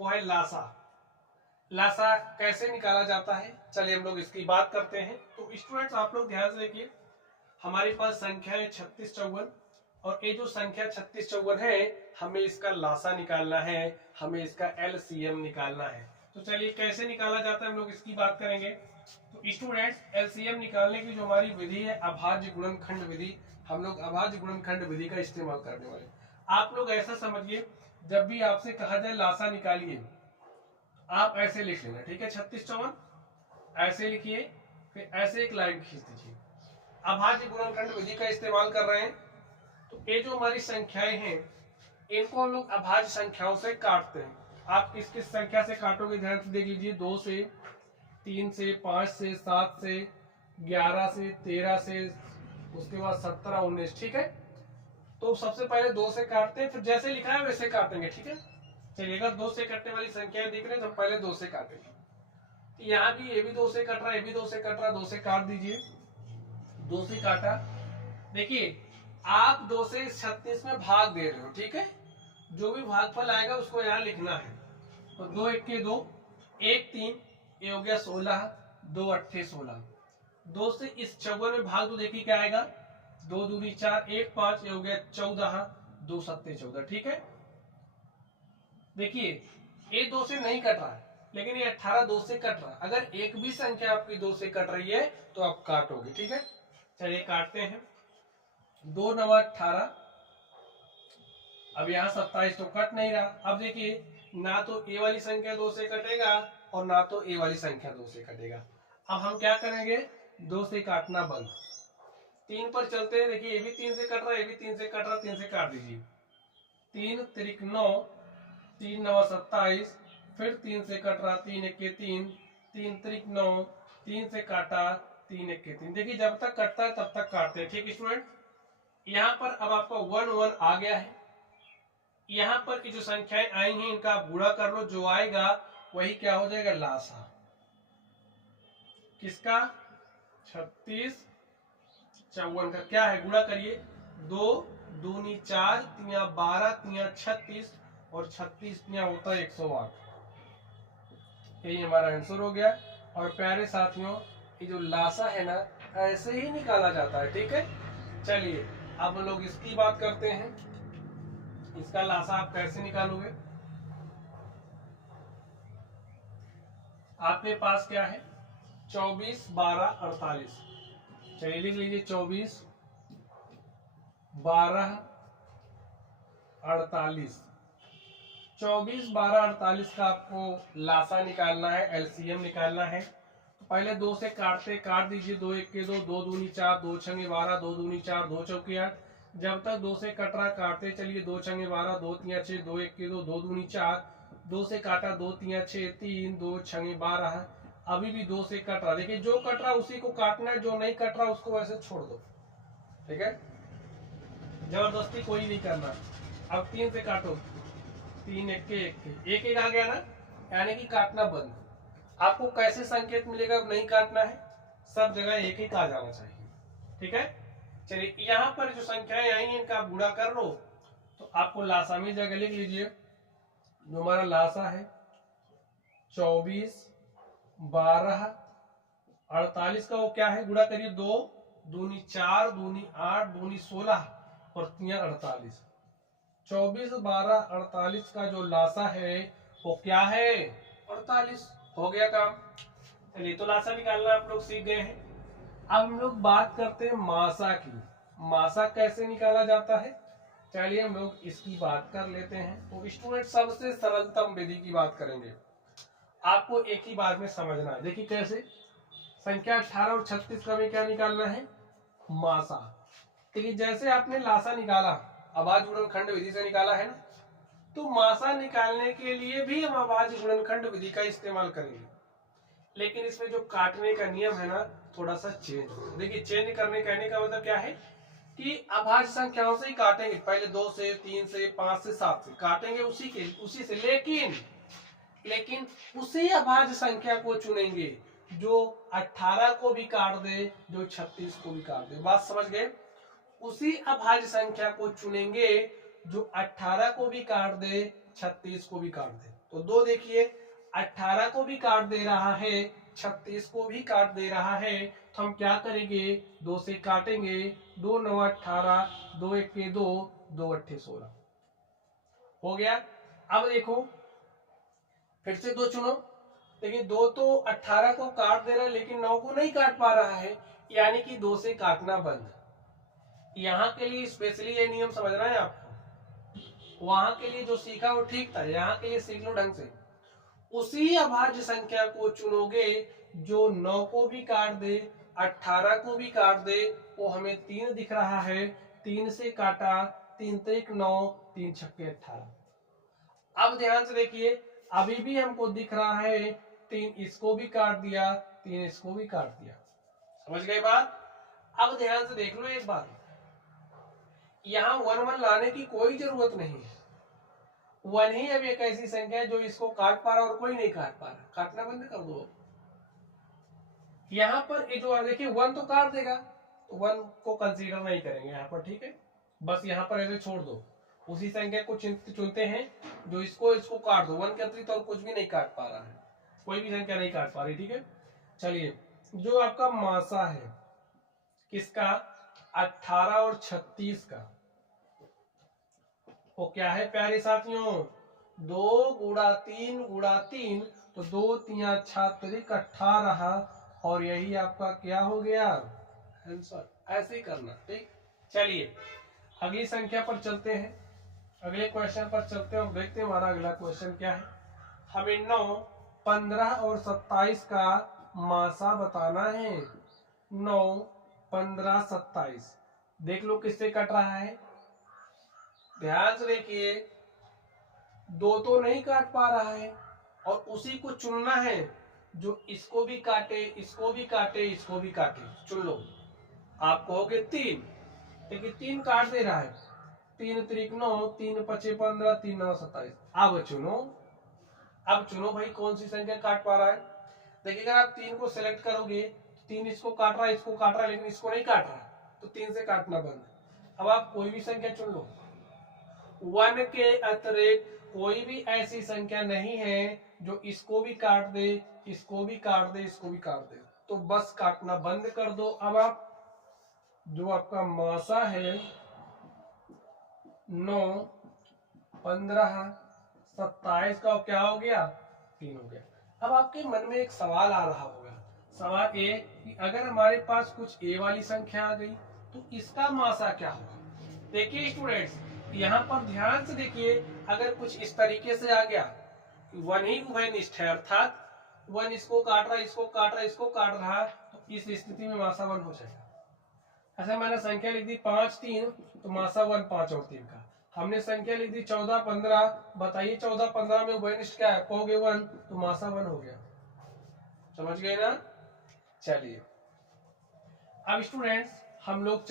वो है लासा। लासा कैसे निकाला जाता है, चलिए हम लोग इसकी बात करते हैं। तो स्टूडेंट्स आप लोग ध्यान से देखिए, हमारे पास संख्या है 36 54, और ये जो संख्या 36 54 है हमें इसका लासा निकालना है, हमें इसका एलसीएम निकालना है। तो चलिए कैसे निकाला जाता है हम लोग इसकी बात करेंगे। तो स्टूडेंट्स एलसीएम निकालने की जो हमारी विधि है अभाज्य गुणनखंड विधि, हम लोग अभाज्य गुणनखंड विधि का इस्तेमाल करने वाले। आप लोग ऐसा समझिए, जब भी आपसे कहा जाए लासा निकालिए, आप ऐसे लिख लेना, ठीक है। 36 54 ऐसे लिखिए, फिर ऐसे एक लाइन खींच दीजिए। अभाज्य गुणनखंड विधि का इस्तेमाल कर रहे हैं, तो ये जो हमारी संख्याएं हैं इनको हम लोग अभाज्य संख्याओं से काटते हैं। आप किस किस संख्या से काटोगे ध्यान से देख लीजिए, 2 से, 3 से, 5 से, 7 से, 11 से, 13 से, उसके बाद 17 19, ठीक है। तो सबसे पहले 2 से काटते हैं, फिर जैसे लिखा है वैसे काटेंगे, ठीक है। चलिए अगर 2 से कटने वाली संख्याएं दिख रही है तो हम पहले 2 से काटेंगे। यहाँ भी ये भी 2 से कट रहा है, ये भी 2 से कट रहा है, 2 से काट दीजिए। 2 से काटा, देखिए आप 2 से 36 में भाग दे रहे हो, ठीक है। जो भी भागफल आएगा उसको यहाँ लिखना है। तो 2 1 के 2, 1 3, ये हो गया 16, 2 8 16। 2 से इस 54 में भाग दो, देखिए क्या आएगा, 2 दूनी 4, 1 5, ये हो गया 14, 2 7 14, ठीक है। देखिए ये 2 से नहीं कट रहा है, लेकिन ये 18 2 से कट रहा है। अगर एक भी संख्या आपकी 2 से कट रही है तो आप काटोगे, ठीक है। चलिए काटते हैं। 2 9 18, अब यहाँ 27 तो कट नहीं रहा। अब देखिए ना तो ए वाली संख्या 2 से कटेगा और ना तो ए वाली संख्या 2 से कटेगा। अब हम क्या करेंगे, 2 से काटना बंद, 3 पर चलते हैं। देखिए ये भी 3 से कट रहा है, ये भी 3 से कट रहा है, 3 से काट दीजिए। 3 त्रिक 9, 3 9 27, फिर 3 से कट रहा, 3 1 के 3, 3 त्रिक 9, 3 से काटा, 3 1 के 3। देखिए जब तक कटता है तब तक काटते हैं, ठीक स्टूडेंट। यहाँ पर अब आपका 1 1 आ गया है। यहाँ पर की जो संख्याएं आई हैं इनका आप गुणा कर लो, जो आएगा वही क्या हो जाएगा, लासा। किसका, 36 54 का क्या है, गुणा करिए। 2 दूनी 4, 3 12, 3 36, और 36 होता है 108। यही हमारा आंसर हो गया। और प्यारे साथियों ये जो लासा है ना ऐसे ही निकाला जाता है, ठीक है। चलिए अब हम लोग इसकी बात करते हैं, इसका लासा आप कैसे निकालोगे। आपके पास क्या है, 24 12 48। चलिए लिख लीजिए 24 12 48। 24 12 48 का आपको लासा निकालना है, एलसीएम निकालना है। तो पहले 2 से काट दीजिए। 2 1 के 2, 2 दूनी 4, 2 छंगे 12, 2 दूनी 4, 2 चौके 8। जब तक 2 से कट रहा काटते चलिए। 2 छंगे 12, 2 3 6, 2 1 के 2, 2 दूनी 4, 2 से काटा, 2 3 6 3, 2 छंगे 12। अभी भी 2 से कट रहा, देखिए जो कट रहा उसी को काटना है, जो नहीं कट रहा उसको वैसे छोड़ दो, ठीक है। जबरदस्ती कोई नहीं करना। अब 3 से काटो, 3 1 के 1 1 आ गया ना, यानी कि काटना बंद। आपको कैसे संकेत मिलेगा, अब नहीं काटना है, सब जगह 1 1 आ जाना चाहिए, ठीक है। चलिए यहाँ पर जो संख्याएं आई हैं इनका आप गुणा कर लो तो आपको लासा मिल जाएगा। लिख लीजिए जो हमारा लासा है 24 12 48 का वो क्या है, गुणा करिए। 2 दूनी 4, दूनी 8, दूनी 16, और 3 48। 24 12 48 का जो लासा है वो क्या है, 48। हो गया काम। चलिए तो लासा निकालना आप लोग सीख गए हैं। अब हम लोग बात करते हैं मासा की। मासा कैसे निकाला जाता है, चलिए हम लोग इसकी बात कर लेते हैं। तो स्टूडेंट सबसे सरलतम विधि की बात करेंगे, आपको एक ही बार में समझना है। देखिए कैसे, संख्या 18 और 36 का में क्या निकालना है, मासा। देखिए जैसे आपने लासा निकाला अभाज्य गुणनखंड विधि से निकाला है ना, तो मासा निकालने के लिए भी हम अभाज्य गुणनखंड विधि का इस्तेमाल करेंगे। लेकिन इसमें जो काटने का नियम है ना थोड़ा सा चेंज हो। देखिए चेंज करने कहने का मतलब क्या है कि अभाज्य संख्याओं से ही काटेंगे। पहले 2 से, 3 से, 5 से, 7 से काटेंगे उसी से, लेकिन उसी अभाज्य संख्या को चुनेंगे जो 18 को भी काट दे, जो 36 को भी काट दे। बात समझ गए, उसी अभाज्य संख्या को चुनेंगे जो 18 को भी काट दे, 36 को भी काट दे। तो 2 देखिए 18 को भी काट दे रहा है, 36 को भी काट दे रहा है, तो हम क्या करेंगे, 2 से काटेंगे, 2 9 18, 2 1 2, 2 8 16 हो गया। अब देखो फिर से 2 चुनो। देखिए 2 तो 18 को काट दे रहा है लेकिन 9 को नहीं काट पा रहा है, यानी कि 2 से काटना बंद। यहाँ के लिए स्पेशली ये नियम समझना है आपको, वहां के लिए जो सीखा वो ठीक था, यहाँ के लिए सीख लो ढंग से। उसी अभाज्य संख्या को चुनोगे जो 9 को भी काट दे, 18 को भी काट दे। वो हमें 3 दिख रहा है, 3 से काटा, 3 3 9, 3 6 18। अब ध्यान से देखिए, अभी भी हमको दिख रहा है 3 इसको भी काट दिया, 3 इसको भी काट दिया। समझ गए बात? अब ध्यान से देख लो एक बात, यहाँ 1 1 लाने की कोई जरूरत नहीं है। 1 ही अब एक ऐसी संख्या है जो इसको काट पा रहा और कोई नहीं काट पा रहा, काटना बंद कर दो। यहाँ पर ये जो देखिए 1 तो काट देगा, तो 1 को कंसीडर नहीं करेंगे यहाँ पर, ठीक है। बस यहाँ पर ऐसे छोड़ दो, उसी संख्या को चुनते हैं जो इसको इसको काट दो। 1 के अतिरिक्त और कुछ भी नहीं काट पा रहा है, कोई भी संख्या नहीं काट पा रही, ठीक है। चलिए जो आपका मासा है किसका, 18 और 36 का, वो क्या है प्यारे साथियों, 2 गुणा 3 गुणा 3, तो 2 3 6 18, और यही आपका क्या हो गया आंसर। ऐसे ही करना, ठीक। चलिए अगली संख्या पर चलते हैं, अगले क्वेश्चन पर चलते हैं और देखते हैं हमारा अगला क्वेश्चन क्या है। हमें 9 15 और 27 का मासा बताना है। 9 15 27, देख लो किससे कट रहा है, ध्यान से देखिए। 2 तो नहीं काट पा रहा है और उसी को चुनना है जो इसको भी काटे, इसको भी काटे, इसको भी काटे। चुन लो। आप कहोगे 3, लेकिन 3 काट दे रहा है, 3 3 9, 3 5 15, 3 9 27। अब चुनो, अब चुनो भाई कौन सी संख्या काट पा रहा है। देखिए अगर आप 3 को सिलेक्ट करोगे, 3 इसको काट रहा है, इसको काट रहा है, लेकिन इसको नहीं काट रहा, तो 3 से काटना बंद। अब आप कोई भी संख्या चुन लो, 1 के अतिरिक्त कोई भी ऐसी संख्या नहीं है जो इसको भी काट दे, इसको भी काट दे, इसको भी काट दे, तो बस काटना बंद कर दो। अब आप जो आपका मासा है 9 15 27 का क्या हो गया, 3 हो गया। अब आपके मन में एक सवाल आ रहा होगा, सवाल ये कि अगर हमारे पास कुछ ए वाली संख्या आ गई तो इसका मासा क्या होगा। देखिए स्टूडेंट्स, यहाँ पर ध्यान से देखिए, अगर कुछ इस तरीके से आ गया, 1 ही उभयनिष्ठ है, अर्थात 1 इसको काट रहा, इसको काट रहा, इसको काट रहा, तो इस स्थिति में मासा 1 हो जाएगा। ऐसे मैंने संख्या लिख दी 5 3, तो मासा 1 5 और 3 का। हमने संख्या लिख दी 14 15, बताइए 14 15 में उभयनिष्ठ क्या है, कहोगे 1, तो मासा 1 हो गया। समझ गए ना। चलिए अब स्टूडेंट्स हम लोग